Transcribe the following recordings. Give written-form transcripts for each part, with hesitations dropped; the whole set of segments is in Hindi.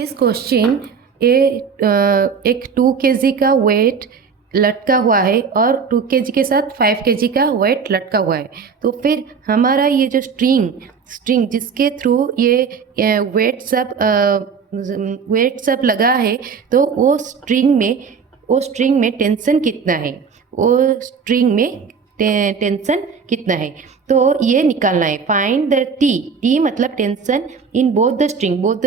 इस क्वेश्चन एक 2 kg का वेट लटका हुआ है और 2 kg के साथ 5 kg का वेट लटका हुआ है। तो फिर हमारा ये जो स्ट्रिंग जिसके थ्रू ये वेट सब लगा है, तो वो स्ट्रिंग में टेंशन कितना है, वो स्ट्रिंग में टेंशन कितना है, तो ये निकालना है। फाइंड द टी मतलब tension in both the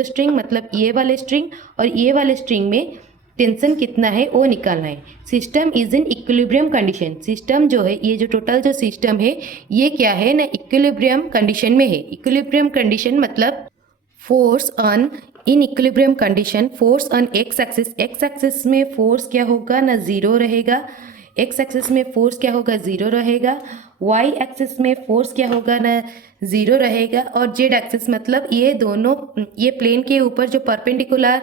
string मतलब ये वाले स्ट्रिंग और ये वाले स्ट्रिंग में टेंशन कितना है वो निकालना है। System is in equilibrium condition. System जो है, ये जो टोटल जो सिस्टम है ये क्या है ना, इक्विलिब्रियम कंडीशन में है। इक्विलिब्रियम कंडीशन मतलब force on in equilibrium condition, force on x axis में फोर्स क्या होगा ना, जीरो रहेगा। एक्स एक्सिस में फोर्स क्या होगा, जीरो रहेगा। वाई एक्सिस में फोर्स क्या होगा ना, जीरो रहेगा। और जेड एक्सिस मतलब ये दोनों, ये प्लेन के ऊपर जो परपेंडिकुलर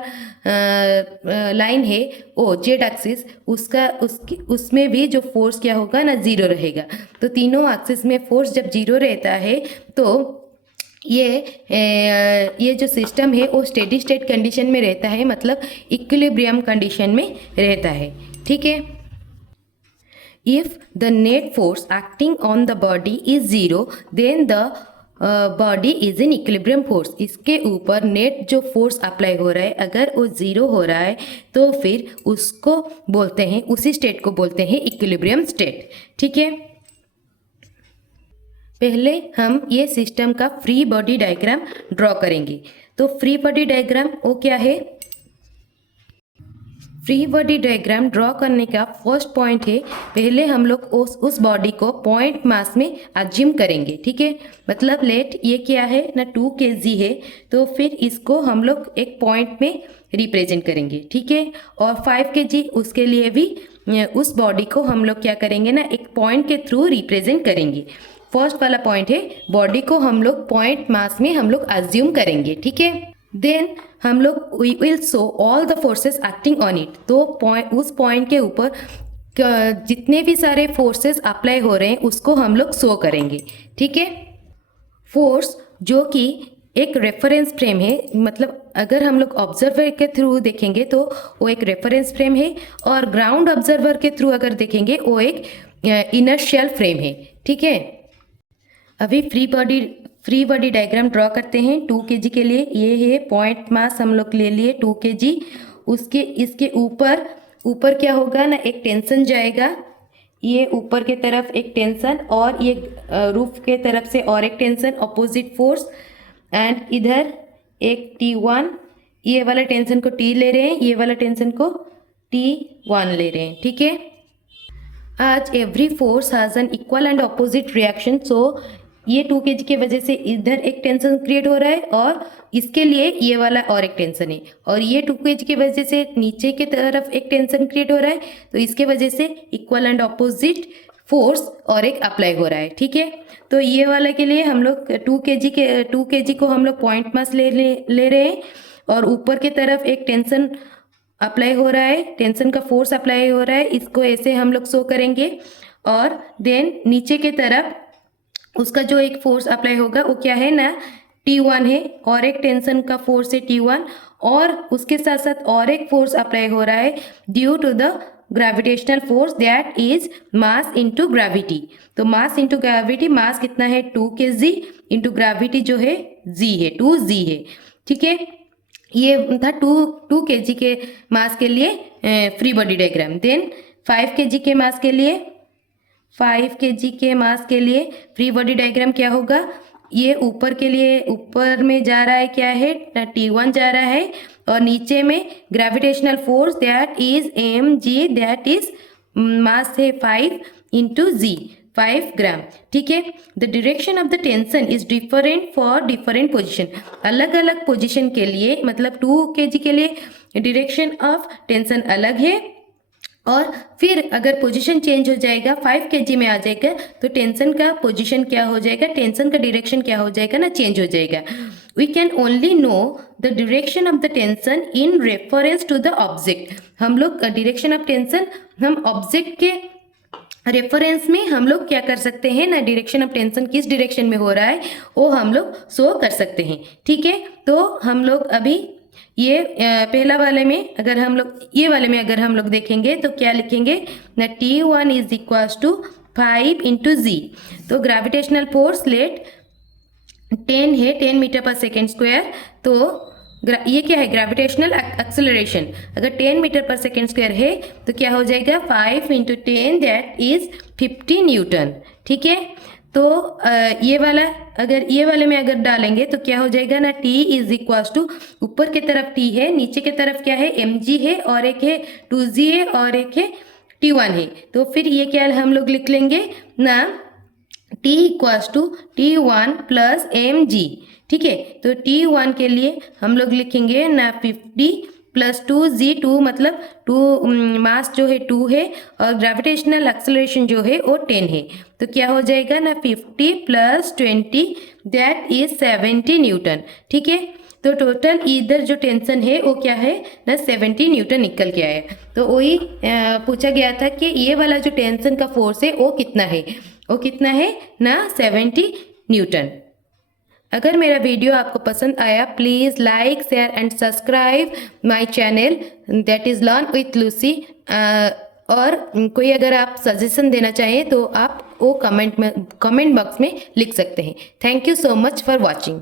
लाइन है वो जेड एक्सिस, उसमें भी जो फोर्स क्या होगा ना, जीरो रहेगा। तो तीनों एक्सिस में फोर्स जब जीरो रहता है तो ये जो सिस्टम है वो स्टेडी स्टेट कंडीशन में रहता है, मतलब इक्विलिब्रियम कंडीशन में रहता है। ठीक है। If the net force acting on the body is zero, then the body is in equilibrium force. इसके ऊपर नेट जो फोर्स अप्लाई हो रहा है अगर वो जीरो हो रहा है तो फिर उसको बोलते हैं, उसी स्टेट को बोलते हैं इक्विलिब्रियम स्टेट। ठीक है। पहले हम ये सिस्टम का फ्री बॉडी डायग्राम ड्रॉ करेंगे। तो फ्री बॉडी डायग्राम वो क्या है, फ्री बॉडी डायग्राम ड्रॉ करने का फर्स्ट पॉइंट है, पहले हम लोग उस बॉडी को पॉइंट मास में अज्यूम करेंगे। ठीक है। मतलब लेट ये क्या है ना, 2 kg है, तो फिर इसको हम लोग एक पॉइंट में रिप्रेजेंट करेंगे। ठीक है। और 5 kg उसके लिए भी उस बॉडी को हम लोग क्या करेंगे ना, एक पॉइंट के थ्रू रिप्रेजेंट करेंगे। फर्स्ट वाला पॉइंट है, बॉडी को हम लोग पॉइंट मास में हम लोग अज्यूम करेंगे। ठीक है। देन हम लोग we will show all the forces acting on it. तो उस पॉइंट के ऊपर जितने भी सारे फोर्सेस अप्लाई हो रहे हैं उसको हम लोग शो करेंगे। ठीक है। फोर्स जो कि एक रेफरेंस फ्रेम है, मतलब अगर हम लोग ऑब्जर्वर के थ्रू देखेंगे तो वो एक रेफरेंस फ्रेम है, और ग्राउंड ऑब्जर्वर के थ्रू अगर देखेंगे वो एक इनर्शियल फ्रेम है। ठीक है। अभी फ्री बॉडी डायग्राम ड्रॉ करते हैं 2 kg के लिए। ये है पॉइंट मास हम लोग ले लिए 2 kg। इसके ऊपर क्या होगा ना, एक टेंशन जाएगा, ये ऊपर के तरफ एक टेंशन और ये रूफ के तरफ से और एक टेंशन, अपोजिट फोर्स। एंड इधर एक T1, ये वाला टेंशन को T ले रहे हैं, ये वाला टेंशन को T1 ले रहे हैं। ठीक है। आज every force has an equal and opposite reaction. So ये 2 kg की वजह से इधर एक टेंशन क्रिएट हो रहा है और इसके लिए ये वाला और एक टेंशन है, और ये 2 kg की वजह से नीचे की तरफ एक टेंशन क्रिएट हो रहा है, तो इसके वजह से इक्वल एंड अपोजिट फोर्स और एक अप्लाई हो रहा है। ठीक है। तो ये वाला के लिए हम लोग 2 kg को हम लोग पॉइंट मास ले रहे हैं, और ऊपर की तरफ एक टेंशन अप्लाई हो रहा है, टेंशन का फोर्स अप्लाई हो रहा है, इसको ऐसे हम लोग शो करेंगे। और देन नीचे के तरफ उसका जो एक फोर्स अप्लाई होगा वो क्या है ना, T1 है, और एक टेंशन का फोर्स है T1, और उसके साथ साथ और एक फोर्स अप्लाई हो रहा है due to the gravitational force, that is mass into gravity. तो मास इनटू ग्रेविटी, मास कितना है 2 kg, इनटू ग्रेविटी जो है g है, 2g है। ठीक है। ये था 2 kg के मास के लिए free body diagram. Then 5 kg के मास के लिए, 5 kg के मास के लिए फ्री बॉडी डायग्राम क्या होगा, ये ऊपर के लिए ऊपर में जा रहा है क्या है, T1 जा रहा है, और नीचे में gravitational force that is mg, that is मास है 5 इंटू g, 5 ग्राम। ठीक है। The direction of the tension is different for different position. अलग अलग पोजिशन के लिए, मतलब 2 kg के लिए डायरेक्शन ऑफ टेंशन अलग है, और फिर अगर पोजीशन चेंज हो जाएगा 5 kg में आ जाएगा तो टेंशन का पोजीशन क्या हो जाएगा, टेंशन का डायरेक्शन क्या हो जाएगा ना, चेंज हो जाएगा। We can only know the direction of the tension in reference to the object. हम लोग डायरेक्शन ऑफ टेंशन हम ऑब्जेक्ट के रेफरेंस में हम लोग क्या कर सकते हैं ना, डायरेक्शन ऑफ टेंशन किस डायरेक्शन में हो रहा है वो हम लोग शो कर सकते हैं। ठीक है। तो हम लोग अभी ये पहला वाले में अगर हम लोग ये वाले में अगर हम लोग देखेंगे तो क्या लिखेंगे ना T1 is equals to 5 into g. तो ग्रेविटेशनल फोर्स लेट 10 है, 10 मीटर पर सेकेंड स्क्वायर। तो ये क्या है ग्रेविटेशनल एक्सेलरेशन। अगर 10 मीटर पर सेकेंड स्क्वायर है तो क्या हो जाएगा 5 इंटू 10 दैट इज 50 न्यूटन। ठीक है, तो ये वाला अगर ये वाले में अगर डालेंगे तो क्या हो जाएगा ना T इज इक्वल्स टू ऊपर की तरफ T है, नीचे की तरफ क्या है mg है और एक है 2g है और एक है T1 है। तो फिर ये क्या हम लोग लिख लेंगे ना T equals to T1 plus mg। ठीक है, तो T1 के लिए हम लोग लिखेंगे ना 50 प्लस 2g, 2 मतलब 2 मास जो है 2 है और ग्रेविटेशनल एक्सेलरेशन जो है वो 10 है। तो क्या हो जाएगा ना 50 प्लस 20 दैट इज 70 न्यूटन। ठीक है, तो टोटल इधर जो टेंशन है वो क्या है ना 70 न्यूटन निकल के आया। तो वही पूछा गया था कि ये वाला जो टेंशन का फोर्स है वो कितना है, वो कितना है ना 70 न्यूटन। अगर मेरा वीडियो आपको पसंद आया please like share and subscribe my channel that is learn with Lucy. और कोई अगर आप सजेशन देना चाहें तो आप वो कमेंट बॉक्स में लिख सकते हैं। Thank you so much for watching.